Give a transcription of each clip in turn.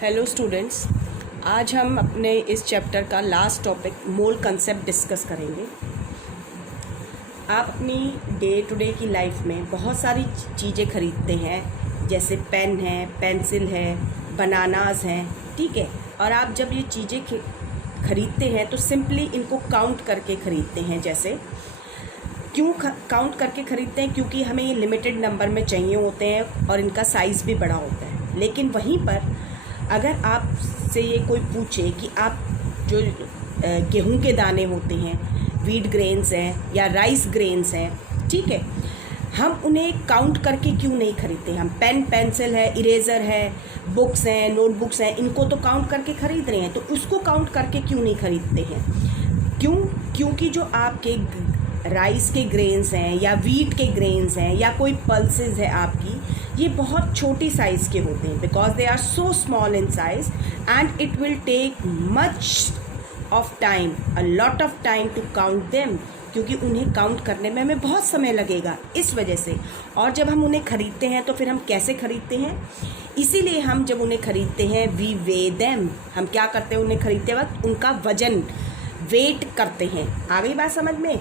Hello students, आज हम अपने इस चैप्टर का लास्ट टॉपिक मोल कंसेप्ट डिस्कस करेंगे। आप अपनी डे टू डे की लाइफ में बहुत सारी चीज़ें खरीदते हैं, जैसे पेन है, पेंसिल है, बनानास हैं, ठीक है। और आप जब ये चीज़ें खरीदते हैं तो सिंपली इनको काउंट करके ख़रीदते हैं। जैसे क्यों काउंट करके ख़रीदते हैं? क्योंकि हमें ये लिमिटेड नंबर में चाहिए होते हैं और इनका साइज़ भी बड़ा होता है। लेकिन वहीं पर अगर आपसे ये कोई पूछे कि आप जो गेहूं के दाने होते हैं, व्हीट ग्रेन्स हैं या राइस ग्रेन्स हैं, ठीक है, हम उन्हें काउंट करके क्यों नहीं खरीदते? हम पेन, पेंसिल है, इरेज़र है, बुक्स हैं, नोटबुक्स हैं, इनको तो काउंट करके ख़रीद रहे हैं, तो उसको काउंट करके क्यों नहीं खरीदते हैं? क्योंकि जो आपके राइस के ग्रेन्स हैं या वीट के ग्रेन्स हैं या कोई पल्सेस है आपकी, ये बहुत छोटी साइज़ के होते हैं, because they are so small in size and it will take much of time, a lot of time to count them, क्योंकि उन्हें काउंट करने में हमें बहुत समय लगेगा इस वजह से। और जब हम उन्हें ख़रीदते हैं तो फिर हम कैसे ख़रीदते हैं? इसीलिए हम जब उन्हें ख़रीदते हैं वी वे देम, हम क्या करते हैं? उन्हें ख़रीदते वक्त उनका वजन, वेट करते हैं। आ गई बात समझ में?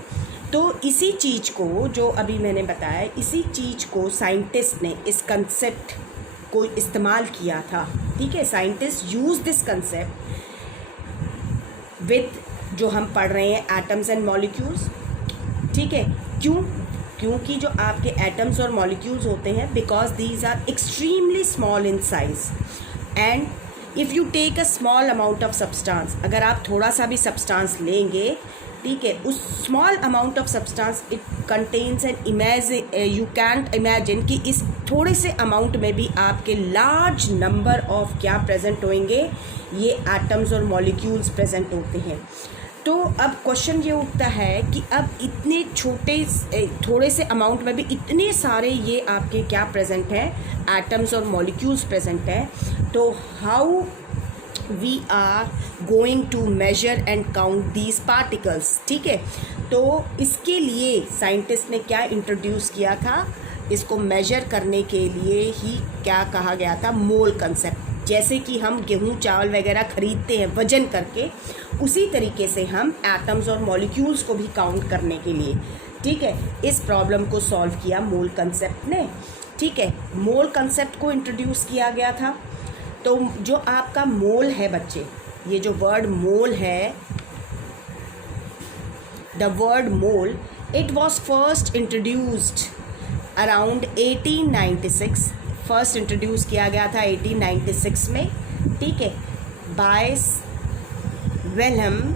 तो इसी चीज़ को, जो अभी मैंने बताया, इसी चीज़ को साइंटिस्ट ने, इस कंसेप्ट को इस्तेमाल किया था, ठीक है। Scientist use this concept with जो हम पढ़ रहे हैं एटम्स एंड मॉलिक्यूल्स, ठीक है। क्योंकि जो आपके एटम्स और मॉलिक्यूल्स होते हैं, because these are extremely small in size and if you take a small amount of substance, अगर आप थोड़ा सा भी सब्सटेंस लेंगे, ठीक है, उस small amount of substance it contains an you can't imagine कि इस थोड़े से अमाउंट में भी आपके लार्ज नंबर ऑफ क्या प्रेजेंट होंगे, ये एटम्स और मॉलिक्यूल्स प्रेजेंट होते हैं। तो अब क्वेश्चन ये उठता है कि अब इतने थोड़े से अमाउंट में भी इतने सारे ये आपके क्या प्रेजेंट हैं, एटम्स और मॉलिक्यूल्स प्रेजेंट हैं, तो how we are going to measure and count these particles, ठीक है। तो इसके लिए साइंटिस्ट ने क्या इंट्रोड्यूस किया था? इसको मेजर करने के लिए ही क्या कहा गया था? मोल कंसेप्ट। जैसे कि हम गेहूं, चावल वगैरह खरीदते हैं वजन करके, उसी तरीके से हम एटम्स और मॉलिक्यूल्स को भी काउंट करने के लिए, ठीक है, इस प्रॉब्लम को सॉल्व किया मोल कंसेप्ट ने, ठीक है। मोल कंसेप्ट को इंट्रोड्यूस किया गया था। तो जो आपका मोल है बच्चे, ये जो वर्ड मोल है, the word mole, it was first introduced around 1896, first introduce किया गया था 1896 में, ठीक है, by Wilhelm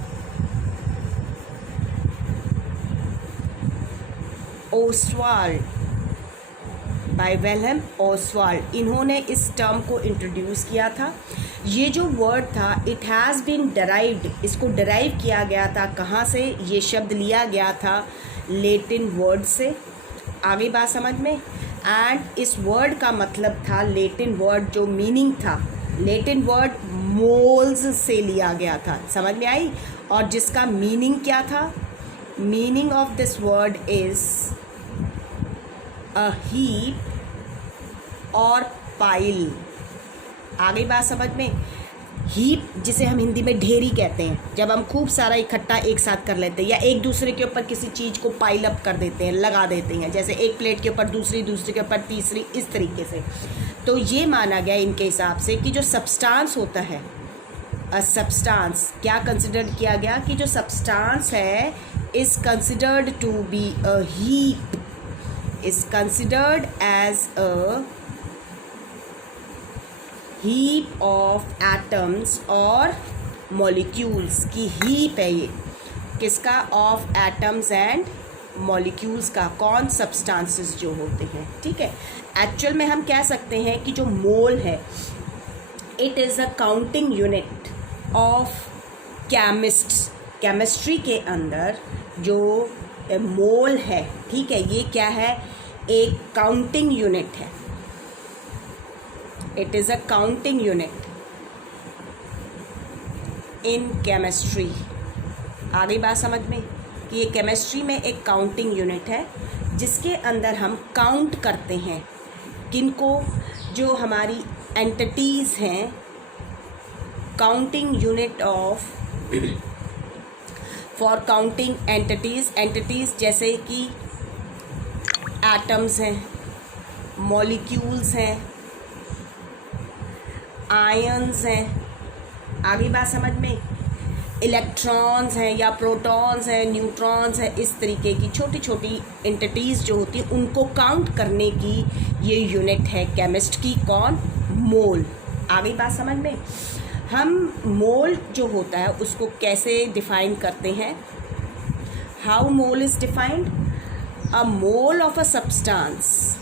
Ostwald, by Wilhelm Ostwald, इन्होंने इस टर्म को इंट्रोड्यूस किया था। ये जो वर्ड था, इट हैज़ बीन डराइव्ड, इसको डराइव किया गया था कहाँ से? ये शब्द लिया गया था लैटिन वर्ड से। आगे बात समझ में? एंड इस वर्ड का मतलब था, लैटिन वर्ड जो मीनिंग था, लैटिन वर्ड मोल्स से लिया गया था। समझ में आई? और जिसका मीनिंग क्या था? Meaning of this word is a heap और पाइल। आ गई बात समझ में? हीप, जिसे हम हिंदी में ढेरी कहते हैं, जब हम खूब सारा इकट्ठा एक साथ कर लेते हैं या एक दूसरे के ऊपर किसी चीज़ को पाइल अप कर देते हैं, लगा देते हैं, जैसे एक प्लेट के ऊपर दूसरी, दूसरे के ऊपर तीसरी, इस तरीके से। तो ये माना गया इनके हिसाब से कि जो सब्सटेंस होता है, सब्सटेंस क्या कंसिडर किया गया कि जो सब्सटेंस है is considered to be a heap, is considered as a heap of atoms और molecules की heap है ये, किसका? of atoms and molecules का। कौन? substances जो होते हैं, ठीक है। एक्चुअल में हम कह सकते हैं कि जो मोल है, it is a counting unit of chemists, chemistry के अंदर जो मोल है, ठीक है, ये क्या है? एक काउंटिंग यूनिट है। It is a counting unit in chemistry. आ गई बात समझ में कि ये केमिस्ट्री में एक काउंटिंग यूनिट है जिसके अंदर हम काउंट करते हैं किनको? जो हमारी एंटिटीज़ हैं, counting unit of for counting entities जैसे कि एटम्स हैं, मॉलिक्यूल्स हैं, आयंस हैं, आगे बात समझ में, इलेक्ट्रॉन्स हैं या प्रोटॉन्स हैं, न्यूट्रॉन्स हैं, इस तरीके की छोटी छोटी एंटिटीज़ जो होती हैं उनको काउंट करने की ये यूनिट है केमिस्ट की, कौन? मोल। आगे बात समझ में। हम मोल जो होता है उसको कैसे डिफाइन करते हैं? How mole is defined? A mole of a substance,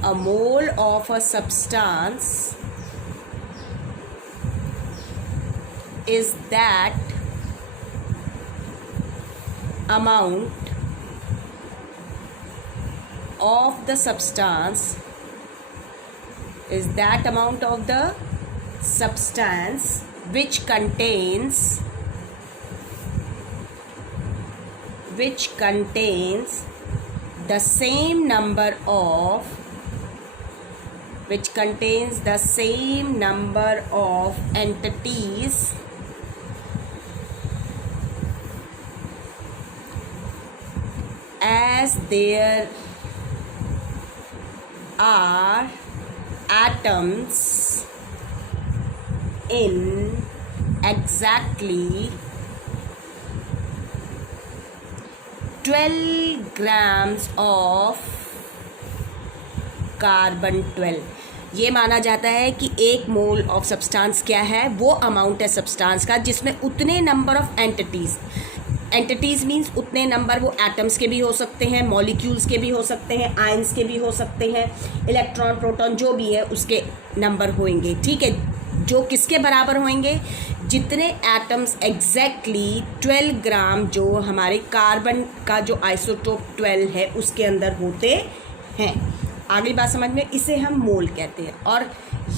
a mole of a substance is that amount of the substance which contains the same number of entities as there are atoms in exactly 12 grams of carbon 12। ये माना जाता है कि एक mole of substance क्या है? वो amount है सब्सटेंस का जिसमें उतने नंबर ऑफ एंटिटीज़ मीन्स उतने नंबर, वो एटम्स के भी हो सकते हैं, मॉलिक्यूल्स के भी हो सकते हैं, आयंस के भी हो सकते हैं, इलेक्ट्रॉन प्रोटॉन जो भी है उसके नंबर होंगे। ठीक है, जो किसके बराबर होंगे? जितने एटम्स एग्जैक्टली 12 ग्राम जो हमारे कार्बन का जो आइसोटोप 12 है उसके अंदर होते हैं। आगे बात समझ में, इसे हम मोल कहते हैं। और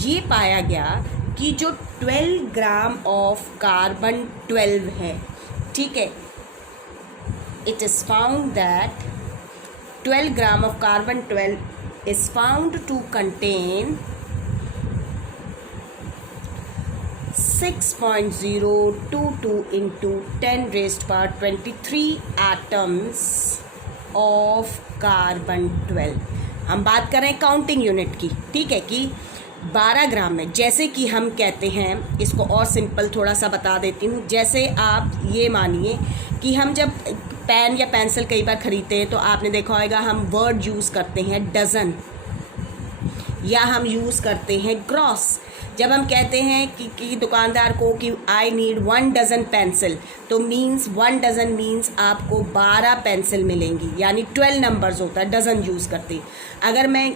ये पाया गया कि जो 12 ग्राम ऑफ कार्बन 12 है, ठीक है, it is found that 12 gram of carbon 12 is found to contain 6.022 into 10⁻23 atoms of carbon 12। हम बात कर रहे हैं काउंटिंग यूनिट की, ठीक है, कि 12 ग्राम में, जैसे कि हम कहते हैं, इसको और सिंपल थोड़ा सा बता देती हूँ। जैसे आप ये मानिए कि हम जब पेन या पेंसिल कई बार ख़रीदते हैं तो आपने देखा होगा हम वर्ड यूज़ करते हैं डज़न, या हम यूज़ करते हैं ग्रॉस। जब हम कहते हैं कि दुकानदार को कि आई नीड 1 डज़न पेंसिल, तो मीन्स 1 डज़न मीन्स आपको 12 पेंसिल मिलेंगी, यानी 12 नंबर्स होता है, डज़न यूज़ करती है। अगर मैं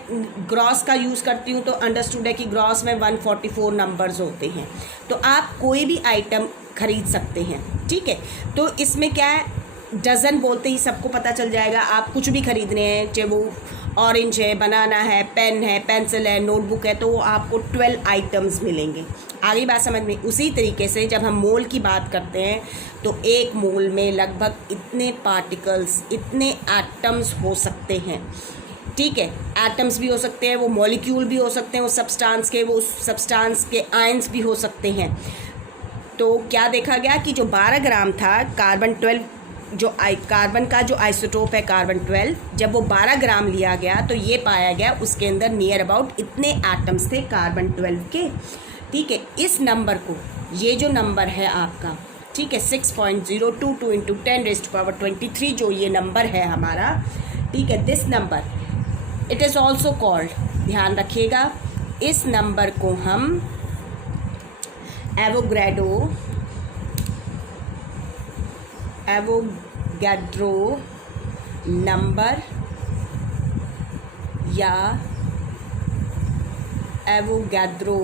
ग्रॉस का यूज़ करती हूँ तो अंडरस्टूड है कि ग्रॉस में 144 नंबर्स होते हैं। तो आप कोई भी आइटम ख़रीद सकते हैं, ठीक है। तो इसमें क्या है, डज़न बोलते ही सबको पता चल जाएगा। आप कुछ भी ख़रीद रहे हैं, चाहे वो ऑरेंज है, बनाना है, पेन है, पेंसिल है, नोटबुक है, तो वो आपको 12 आइटम्स मिलेंगे। आगे बात समझ में। उसी तरीके से जब हम मोल की बात करते हैं तो एक मोल में लगभग इतने पार्टिकल्स, इतने एटम्स हो सकते हैं, ठीक है। एटम्स भी हो सकते हैं, वो मॉलिक्यूल भी हो सकते हैं, वो सब्सटेंस के आयंस भी हो सकते हैं। तो क्या देखा गया कि जो 12 ग्राम था कार्बन 12, जो कार्बन का जो आइसोटोप है कार्बन 12, जब वो 12 ग्राम लिया गया तो ये पाया गया उसके अंदर नियर अबाउट इतने एटम्स थे कार्बन 12 के, ठीक है। इस नंबर को, ये जो नंबर है आपका, ठीक है, 6.022 into 10⁻23 जो ये नंबर है हमारा, ठीक है, this number it is also called, ध्यान रखिएगा, इस नंबर को हम एवोगैड्रो नंबर या एवोगैड्रो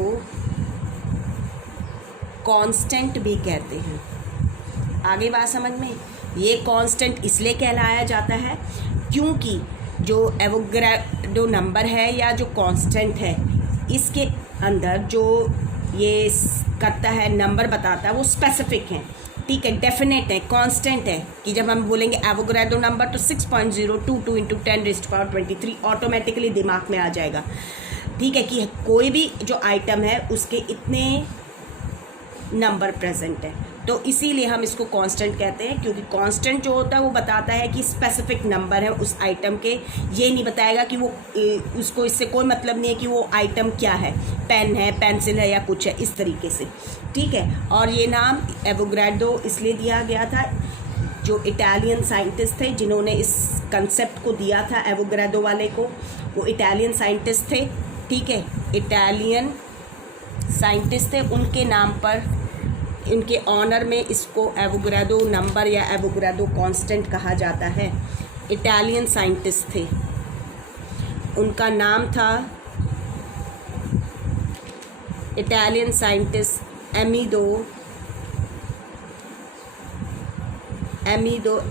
कांस्टेंट भी कहते हैं। आगे बात समझ में। ये कांस्टेंट इसलिए कहलाया जाता है क्योंकि जो एवोगैड्रो नंबर है या जो कांस्टेंट है, इसके अंदर जो ये करता है, नंबर बताता है, वो स्पेसिफिक है, ठीक है, डेफिनेट है, कांस्टेंट है। कि जब हम बोलेंगे एवोगैड्रो नंबर तो 6.022 into 10⁻23 ऑटोमेटिकली दिमाग में आ जाएगा, ठीक है, कि कोई भी जो आइटम है उसके इतने नंबर प्रेजेंट है, तो इसीलिए हम इसको कांस्टेंट कहते हैं, क्योंकि कांस्टेंट जो होता है वो बताता है कि स्पेसिफिक नंबर है उस आइटम के, ये नहीं बताएगा कि वो उसको इससे कोई मतलब नहीं है कि वो आइटम क्या है, पेन है, पेंसिल है या कुछ है, इस तरीके से, ठीक है। और ये नाम एवोगाड्रो इसलिए दिया गया था, जो इटालियन साइंटिस्ट थे जिन्होंने इस कंसेप्ट को दिया था एवोगाड्रो वाले को, वो इटालियन साइंटिस्ट थे, ठीक है, इटालियन साइंटिस्ट थे, उनके नाम पर, उनके ऑनर में इसको एवोगाड्रो नंबर या एवोगाड्रो कांस्टेंट कहा जाता है। इटालियन साइंटिस्ट थे, उनका नाम था इटालियन साइंटिस्ट एमिदो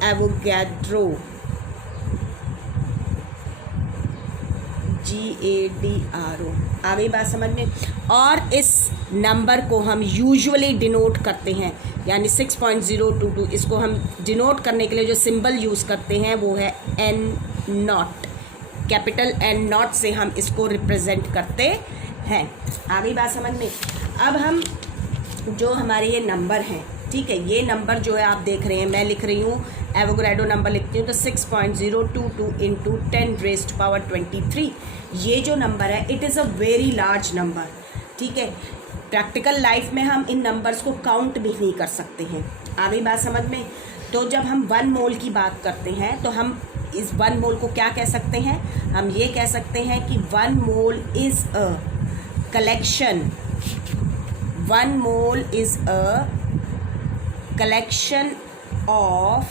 एवोगाड्रो, GADRO। आ गई बात समझ में। और इस नंबर को हम यूजुअली डिनोट करते हैं, यानी 6.022, इसको हम डिनोट करने के लिए जो सिंबल यूज़ करते हैं वो है N0, कैपिटल N0 से हम इसको रिप्रेजेंट करते हैं। आ गई बात समझ में। अब हम जो हमारे ये नंबर हैं, ठीक है, ये नंबर जो है आप देख रहे हैं, मैं लिख रही हूँ एवोगाड्रो नंबर लिखती हूँ तो 6.022 इंटू 10⁻23, ये जो नंबर है it is a very large number, ठीक है। प्रैक्टिकल लाइफ में हम इन नंबर्स को काउंट भी नहीं कर सकते हैं। आ गई बात समझ में। तो जब हम 1 मोल की बात करते हैं तो हम इस 1 मोल को क्या कह सकते हैं, हम ये कह सकते हैं कि 1 mole is a collection, 1 mole is a collection of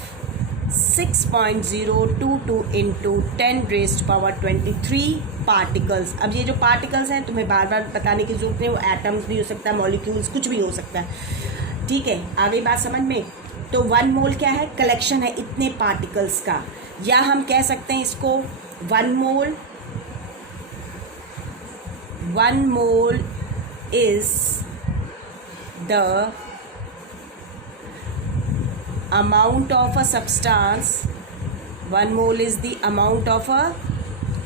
6.022 into 10⁻23 particles. अब ये जो पार्टिकल्स हैं तुम्हें बार बार बताने की जरूरत नहीं, वो एटम्स भी हो सकता है, मॉलिक्यूल्स, कुछ भी हो सकता है, ठीक है। आ गई बात समझ में। तो 1 मोल क्या है, कलेक्शन है इतने पार्टिकल्स का, या हम कह सकते हैं इसको 1 mole is the amount of a substance, 1 mole is the amount of a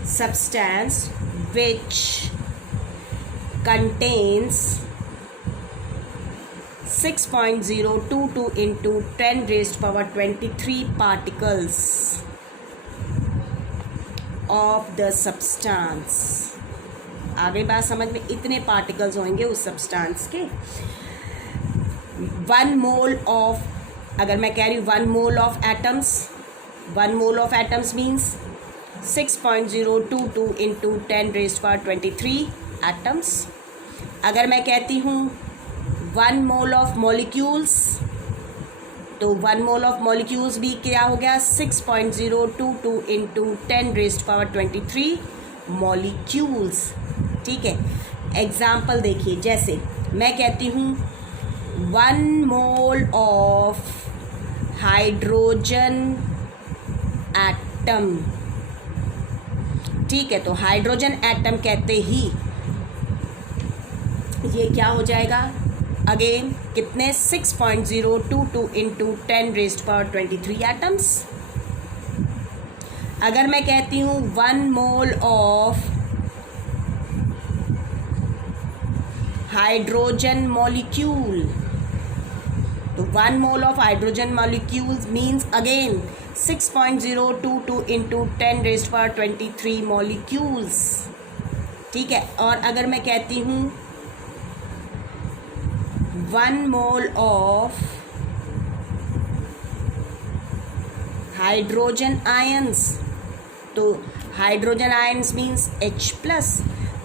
substance which contains 6.022 into 10⁻23 particles of the substance। आगे बात समझ में, इतने पार्टिकल्स होंगे उस सब्सटेंस के। 1 मोल ऑफ, अगर मैं कह रही हूँ 1 mole of atoms, 1 mole of atoms means 6.022 into 10⁻23 atoms. अगर मैं कहती हूँ 1 मोल ऑफ मॉलिक्यूल्स, तो 1 मोल ऑफ मॉलिक्यूल्स भी क्या हो गया, 6.022 इंटू 10⁻23 मॉलिक्यूल्स, ठीक है। एग्जाम्पल देखिए, जैसे मैं कहती हूँ 1 मोल ऑफ हाइड्रोजन एटम, ठीक है। तो हाइड्रोजन एटम कहते ही ये क्या हो जाएगा, अगेन कितने, 6.022 इंटू 10⁻23 एटम्स। अगर मैं कहती हूँ 1 मोल ऑफ हाइड्रोजन मॉलिक्यूल, तो 1 mole of hydrogen molecules means again 6.022 into 10⁻23 molecules, ठीक है। और अगर मैं कहती हूँ 1 मोल ऑफ हाइड्रोजन आयंस, तो हाइड्रोजन आयंस मीन्स H+,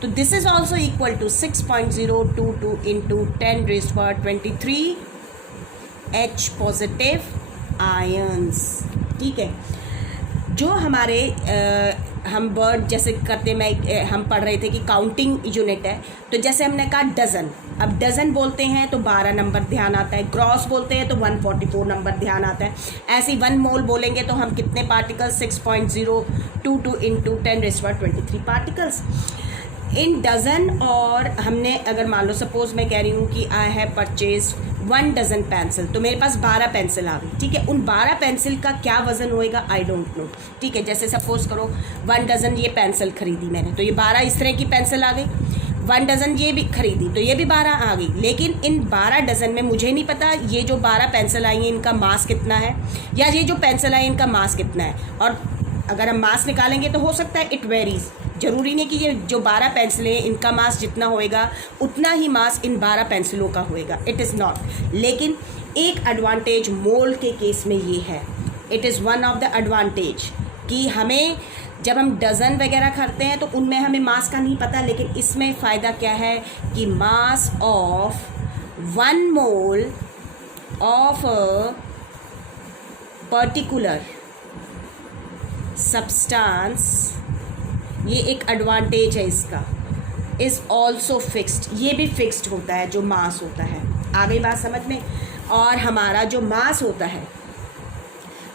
तो this is also equal to 6.022 into 10⁻23 H positive ions, ठीक है। जो हमारे हम वर्ड जैसे करते में हम पढ़ रहे थे कि काउंटिंग यूनिट है, तो जैसे हमने कहा डज़न, अब डज़न बोलते हैं तो 12 नंबर ध्यान आता है, ग्रॉस बोलते हैं तो 144 नंबर ध्यान आता है। ऐसे ही 1 मोल बोलेंगे तो हम कितने particles, 6.022 into 10⁻23 particles in dozen. और हमने अगर मान लो सपोज मैं कह रही हूँ कि I have purchase 1 dozen pencil, तो मेरे पास 12 पेंसिल आ गई, ठीक है। उन 12 पेंसिल का क्या वज़न होएगा, आई डोंट नो, ठीक है। जैसे सपोज करो 1 डज़न ये पेंसिल खरीदी मैंने, तो ये 12 इस तरह की पेंसिल आ गई। 1 डज़न ये भी खरीदी तो ये भी 12 आ गई। लेकिन इन 12 डज़न में मुझे नहीं पता ये जो 12 पेंसिल आई हैं इनका मास कितना है, या ये जो पेंसिल आई इनका मास कितना है। और अगर हम मास निकालेंगे तो हो सकता है इट वेरीज, ज़रूरी नहीं कि ये जो 12 पेंसिलें इनका मास जितना होएगा उतना ही मास इन 12 पेंसिलों का होएगा, इट इज़ नॉट। लेकिन एक एडवांटेज मोल्ड के केस में ये है, it is one of the advantage कि हमें जब हम डज़न वगैरह करते हैं तो उनमें हमें मास का नहीं पता। लेकिन इसमें फ़ायदा क्या है कि mass of 1 mole of a particular substance, ये एक एडवांटेज है इसका, इज़ ऑल्सो फिक्स्ड, ये भी फिक्स्ड होता है जो मास होता है। आ गई बात समझ में। और हमारा जो मास होता है,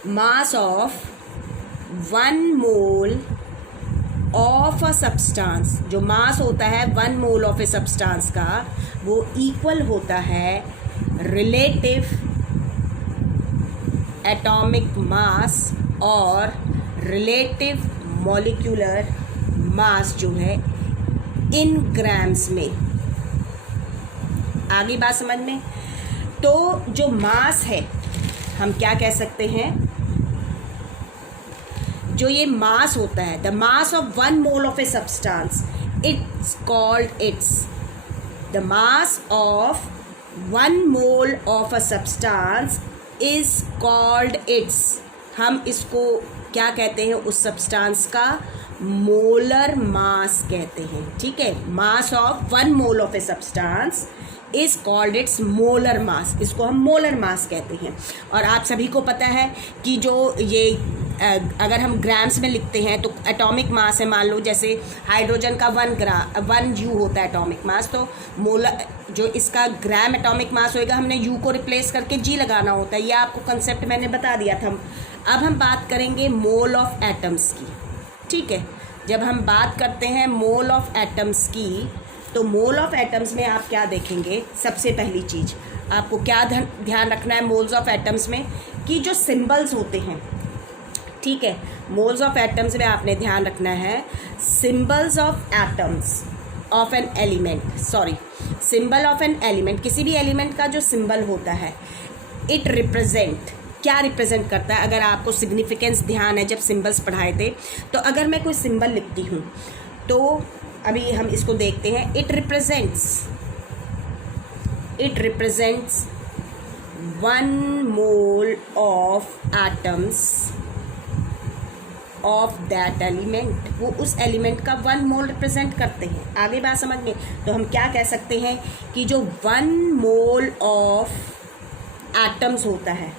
mass of 1 mole of a substance, जो मास होता है 1 मोल ऑफ ए सब्सटेंस का, वो इक्वल होता है रिलेटिव एटॉमिक मास और रिलेटिव मॉलिक्यूलर मास जो है इन ग्राम्स में। आगे बात समझ में। तो जो मास है हम क्या कह सकते हैं, जो ये मास होता है, the mass of 1 mole of a substance, it's called its the mass of 1 mole of a substance is called its, हम इसको क्या कहते हैं, उस सब्सटेंस का मोलर मास कहते हैं। ठीक है, mass of 1 mole of a substance is called its molar mass, इसको हम मोलर मास कहते हैं। और आप सभी को पता है कि जो ये अगर हम ग्राम्स में लिखते हैं तो एटॉमिक मास है, मान लो जैसे हाइड्रोजन का 1 यू होता है एटॉमिक मास, तो मोलर जो इसका ग्राम एटॉमिक मास होएगा, हमने यू को रिप्लेस करके जी लगाना होता है। यह आपको कंसेप्ट मैंने बता दिया था। अब हम बात करेंगे मोल ऑफ एटम्स की। ठीक है, जब हम बात करते हैं मोल ऑफ एटम्स की, तो मोल ऑफ एटम्स में आप क्या देखेंगे, सबसे पहली चीज़ आपको क्या ध्यान रखना है मोल्स ऑफ एटम्स में, कि जो सिंबल्स होते हैं, ठीक है, मोल्स ऑफ एटम्स में आपने ध्यान रखना है symbols of atoms of an element, symbol of an element, किसी भी एलिमेंट का जो सिंबल होता है, इट रिप्रेजेंट, क्या रिप्रेजेंट करता है। अगर आपको सिग्निफिकेंस ध्यान है जब सिंबल्स पढ़ाए थे, तो अगर मैं कोई सिंबल लिखती हूँ तो अभी हम इसको देखते हैं, it represents 1 mole of atoms of that element, वो उस एलिमेंट का 1 मोल रिप्रेजेंट करते हैं। आगे बात समझ में। तो हम क्या कह सकते हैं कि जो 1 मोल ऑफ एटम्स होता है,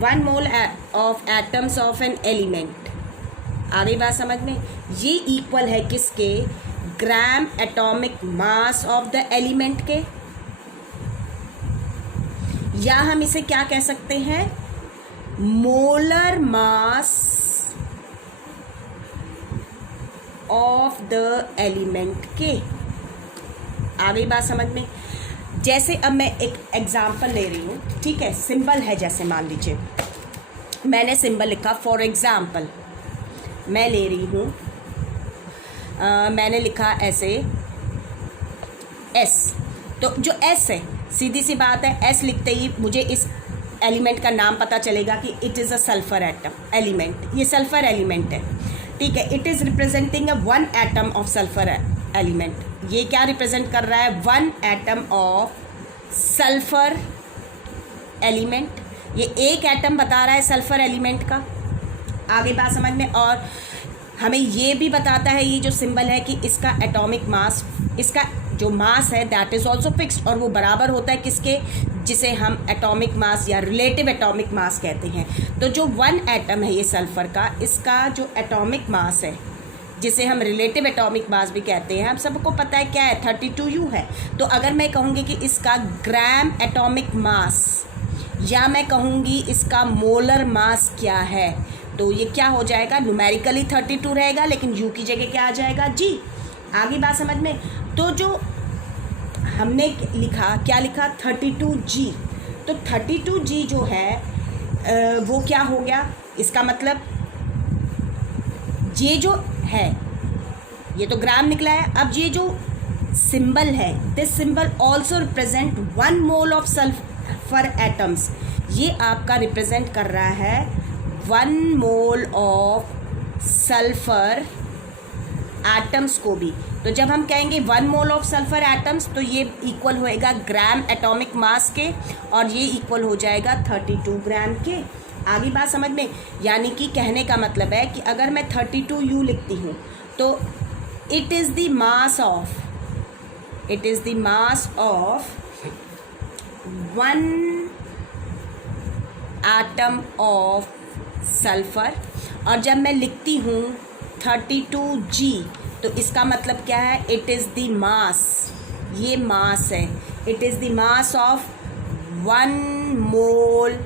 1 mole of atoms of an element, आगे बात समझ में, ये इक्वल है किसके, gram atomic mass of the element के, या हम इसे क्या कह सकते हैं, molar mass of the element के। आगे बात समझ में। जैसे अब मैं एक एग्जांपल ले रही हूँ, ठीक है, सिंबल है, जैसे मान लीजिए मैंने सिंबल लिखा, फॉर एग्जांपल मैं ले रही हूँ, मैंने लिखा ऐसे एस, तो जो एस है, सीधी सी बात है, एस लिखते ही मुझे इस एलिमेंट का नाम पता चलेगा कि it is a sulphur atom element, ये सल्फर एलिमेंट है। ठीक है, it is representing a 1 atom of sulphur element, ये क्या रिप्रेजेंट कर रहा है, 1 एटम ऑफ सल्फर एलिमेंट, ये एक एटम बता रहा है सल्फर एलिमेंट का। आगे बात समझ में। और हमें ये भी बताता है ये जो सिंबल है कि इसका एटॉमिक मास, इसका जो मास है दैट इज़ ऑल्सो फिक्स्ड, और वो बराबर होता है किसके, जिसे हम एटॉमिक मास या रिलेटिव एटॉमिक मास कहते हैं। तो जो 1 एटम है ये सल्फर का, इसका जो एटॉमिक मास है, जिसे हम रिलेटिव एटॉमिक मास भी कहते हैं, हम सबको पता है क्या है, 32U है। तो अगर मैं कहूँगी कि इसका ग्राम एटॉमिक मास, या मैं कहूँगी इसका मोलर मास क्या है, तो ये क्या हो जाएगा, न्यूमेरिकली 32 रहेगा, लेकिन यू की जगह क्या आ जाएगा, जी। आगे बात समझ में। तो जो हमने लिखा, क्या लिखा, 32G, तो 32G जो है वो क्या हो गया, इसका मतलब ये जो है, ये तो ग्राम निकला है। अब ये जो सिंबल है, this symbol also represent 1 mole of sulphur atoms. ये आपका रिप्रेजेंट कर रहा है 1 मोल ऑफ सल्फर एटम्स को भी। तो जब हम कहेंगे 1 मोल ऑफ सल्फर एटम्स तो ये इक्वल होएगा ग्राम एटॉमिक मास के, और ये इक्वल हो जाएगा 32 ग्राम के। आगे बात समझ में? यानी कि कहने का मतलब है कि अगर मैं 32U लिखती हूँ तो it is the mass of 1 atom of sulphur. और जब मैं लिखती हूँ 32G तो इसका मतलब क्या है? इट इज़ द मास, ये मास है, it is the mass of 1 mole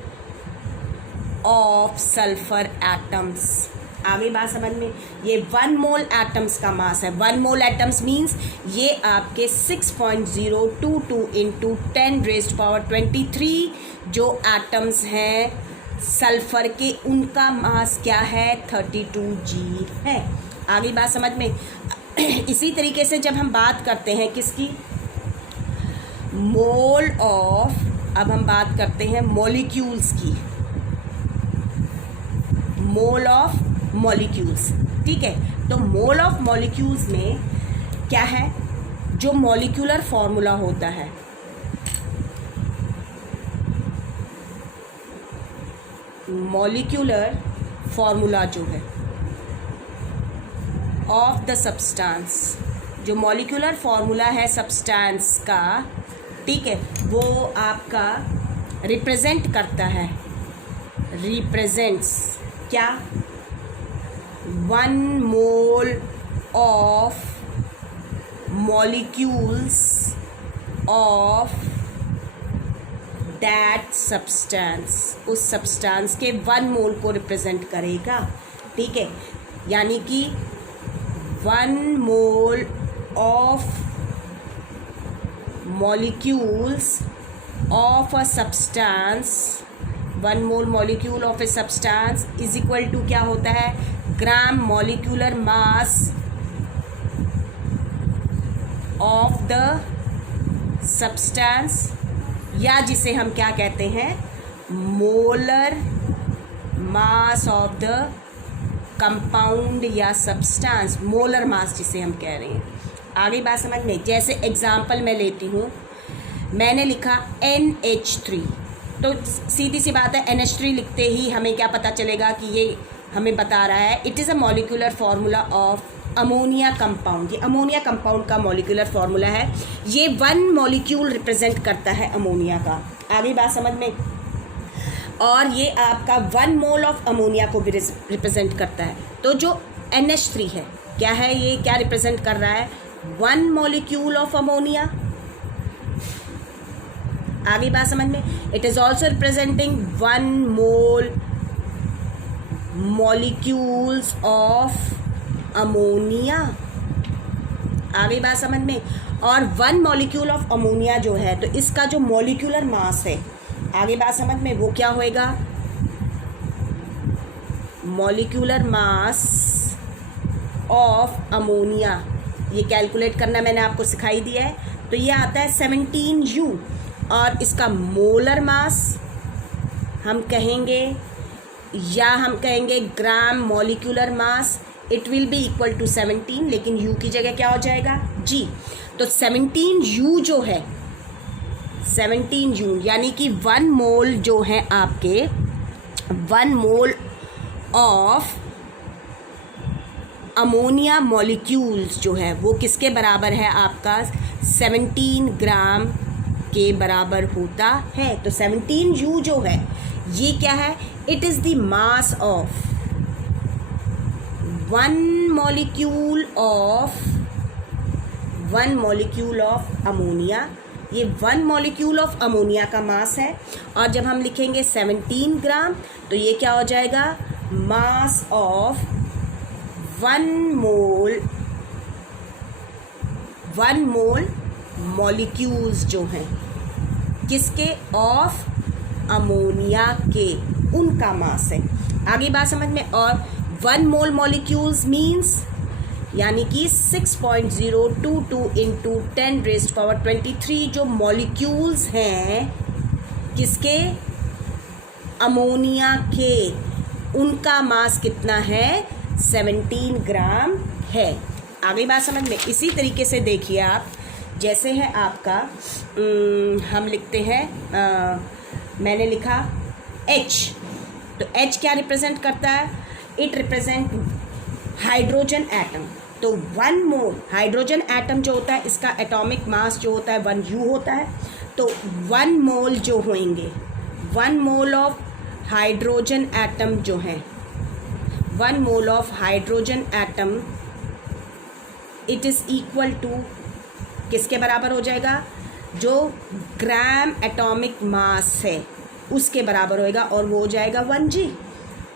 of sulphur atoms. आगे बात समझ में? ये 1 मोल एटम्स का मास है। 1 मोल एटम्स मीन्स ये आपके 6.022 इंटू 10⁻23 जो एटम्स हैं सल्फर के, उनका मास क्या है? 32G है। आगे बात समझ में? इसी तरीके से जब हम बात करते हैं किसकी? मोल ऑफ, अब हम बात करते हैं मॉलिक्यूल्स की, मोल ऑफ मॉलिक्यूल्स। ठीक है, तो मोल ऑफ मॉलिक्यूल्स में क्या है? जो मॉलिक्यूलर फॉर्मूला होता है, मॉलिक्यूलर फॉर्मूला जो है ऑफ द सब्सटेंस, जो मॉलिक्यूलर फॉर्मूला है सब्सटेंस का, ठीक है, वो आपका रिप्रेजेंट करता है, रिप्रेजेंट्स क्या? 1 mole of molecules of that substance, उस सब्सटेंस के 1 मोल को रिप्रेजेंट करेगा। ठीक है, यानी कि 1 mole of molecules of a substance, 1 mole molecule of a substance is equal to क्या होता है? Gram molecular mass of the substance, या जिसे हम क्या कहते हैं? Molar mass of the compound या सब्सटेंस, मोलर मास जिसे हम कह रहे हैं। आगे बात समझ में? जैसे एग्जांपल मैं लेती हूँ, मैंने लिखा NH3, तो सीधी सी बात है NH3 लिखते ही हमें क्या पता चलेगा कि ये हमें बता रहा है it is a molecular formula of ammonia compound. ये अमोनिया कंपाउंड का मॉलिक्यूलर फार्मूला है। ये 1 मॉलिक्यूल रिप्रेजेंट करता है अमोनिया का। आगे बात समझ में? और ये आपका 1 मोल ऑफ अमोनिया को भी रिप्रेजेंट करता है। तो जो NH3 है क्या है? ये क्या रिप्रेजेंट कर रहा है? 1 मॉलिक्यूल ऑफ अमोनिया। आगे बात समझ में? It is also representing 1 mole molecules of ammonia. आगे बात समझ में? और 1 मॉलिक्यूल ऑफ अमोनिया जो है, तो इसका जो मॉलिक्यूलर मास है, आगे बात समझ में, वो क्या होएगा? Molecular mass of ammonia. ये कैलकुलेट करना मैंने आपको सिखाई दिया है। तो ये आता है 17U, और इसका मोलर मास हम कहेंगे, या हम कहेंगे gram molecular mass, it will be equal to 17, लेकिन U की जगह क्या हो जाएगा? G। तो 17U जो है, 17U यानी कि 1 मोल जो है आपके, 1 मोल ऑफ अमोनिया मॉलिक्यूल्स जो है वो किसके बराबर है? आपका 17 ग्राम के बराबर होता है। तो 17U जो है ये क्या है? It is the mass of 1 molecule of ammonia. ये 1 मॉलिक्यूल ऑफ अमोनिया का मास है। और जब हम लिखेंगे 17 ग्राम तो ये क्या हो जाएगा? मास ऑफ 1 मोल मॉलिक्यूल्स जो हैं किसके? ऑफ अमोनिया के, उनका मास है। आगे बात समझ में? और 1 मोल मॉलिक्यूल्स मीन्स यानी कि 6.022 इंटू 10⁻23 जो मॉलिक्यूल्स हैं किसके, अमोनिया के, उनका मास कितना है, 17 ग्राम है। आगे बात समझ में। इसी तरीके से देखिए आप, जैसे है आपका हम लिखते हैं मैंने लिखा H, तो H क्या रिप्रेजेंट करता है, इट रिप्रेजेंट हाइड्रोजन एटम। तो 1 मोल हाइड्रोजन एटम जो होता है इसका एटॉमिक मास जो होता है 1 U होता है। तो 1 मोल जो होंगे, 1 मोल ऑफ हाइड्रोजन एटम जो है, 1 mole of hydrogen atom it is equal to किसके बराबर हो जाएगा, जो ग्राम एटॉमिक मास है उसके बराबर होएगा, और वो हो जाएगा 1G।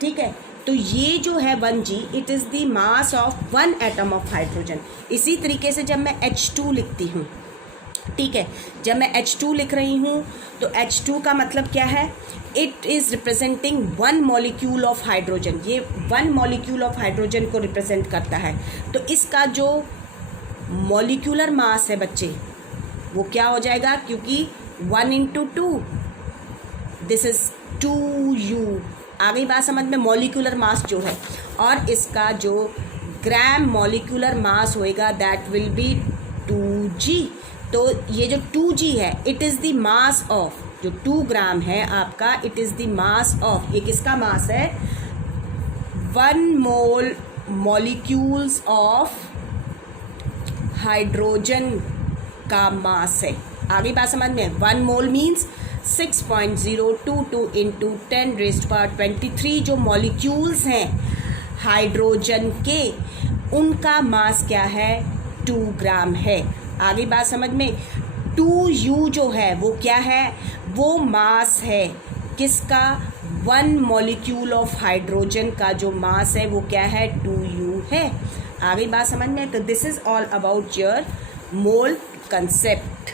ठीक है, तो ये जो है 1G it is the mass of 1 atom of hydrogen. इसी तरीके से जब मैं H2 लिखती हूँ, ठीक है, जब मैं H2 लिख रही हूँ तो H2 का मतलब क्या है, it is representing 1 molecule of hydrogen. ये 1 मॉलिक्यूल ऑफ हाइड्रोजन को रिप्रेजेंट करता है। तो इसका जो मॉलिक्यूलर मास है बच्चे वो क्या हो जाएगा, क्योंकि 1 इंटू 2 दिस इज़ 2U। आ गई बात समझ में, मॉलिक्यूलर मास जो है, और इसका जो ग्राम मॉलिक्यूलर मास होएगा दैट विल बी 2G। तो ये जो 2G है it is the mass of, जो 2 ग्राम है आपका, it is the mass of, ये किसका मास है, 1 मोल मॉलिक्यूल्स ऑफ हाइड्रोजन का मास है। आगे बात समझ में, 1 मोल मीन्स 6.022 इंटू 10⁻23 जो मॉलिक्यूल्स हैं हाइड्रोजन के, उनका मास क्या है, 2 ग्राम है। आगे बात समझ में, 2U जो है वो क्या है, वो मास है किसका, 1 मॉलिक्यूल ऑफ हाइड्रोजन का जो मास है वो क्या है, 2U है। आगे बात समझ में। तो this is all about your mole concept.